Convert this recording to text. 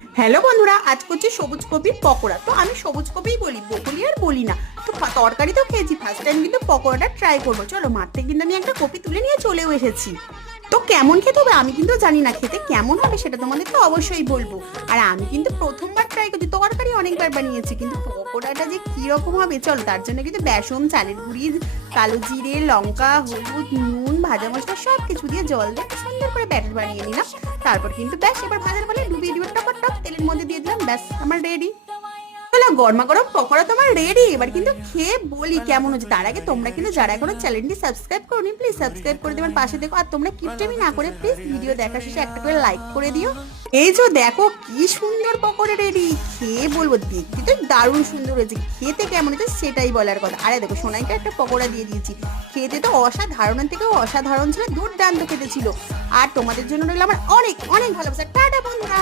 Hello বন্ধুরা, আজ করছি সবুজ কপির পকোড়া। তো আমি সবুজ কপিই বলি, বকুলি আর বলি না। তো তরকারি তো খেয়েছি, ফার্স্ট টাইম কিন্তু পকোড়াটা ট্রাই করবো। চলো, মাঠ থেকে কিন্তু আমি একটা কপি তুলে নিয়ে চলেও এসেছি। তো কেমন খেতে হবে আমি কিন্তু জানি না, খেতে কেমন হবে সেটা তোমাদেরকে অবশ্যই বলবো। আর আমি কিন্তু প্রথমবার ট্রাই করছি, তরকারি অনেকবার বানিয়েছি, কিন্তু পকোড়াটা যে কিরকম হবে চলো তার জন্য কিন্তু বেসন, চালের গুঁড়ি, কালো জিরে, লঙ্কা, হলুদ, নুন, ভাজা মশলা সব কিছু দিয়ে জল দিয়ে সুন্দর করে ব্যাটার বানিয়ে নিলাম। তারপর কিন্তু ব্যাস, এবার ভাজার বলে ডুবিয়ে দিব টপ টপ তেলের মধ্যে দিয়ে দিলাম, ব্যাস আমার রেডি। চলো, গরমা গরম পকোড়া তোমার রেডি। এবার কিন্তু খেয়ে বলি কেমন হচ্ছে। তার আগে তোমরা কিন্তু যারা এখনো চ্যানেলটি সাবস্ক্রাইব করোনি, প্লিজ সাবস্ক্রাইব করে দেবেন, পাশে দেখো। আর তোমরা কিপটেমি না করে প্লিজ ভিডিও দেখার শেষে একটা করে লাইক করে দিও। এই যে দেখো কি সুন্দর পকোড়া রেডি, খেয়ে বলবো দেখতে তো দারুণ সুন্দর হয়েছে, খেতে কেমন হয়েছে সেটাই বলার কথা। আরে দেখো, সোনাইকে একটা পকোড়া দিয়ে দিয়েছি, খেতে তো অসাধারণের থেকেও অসাধারণ ছিল, দুর্দান্ত খেতে ছিল। আর তোমাদের জন্য রইল আমার অনেক অনেক ভালোবাসা। টাটা বন্ধুরা।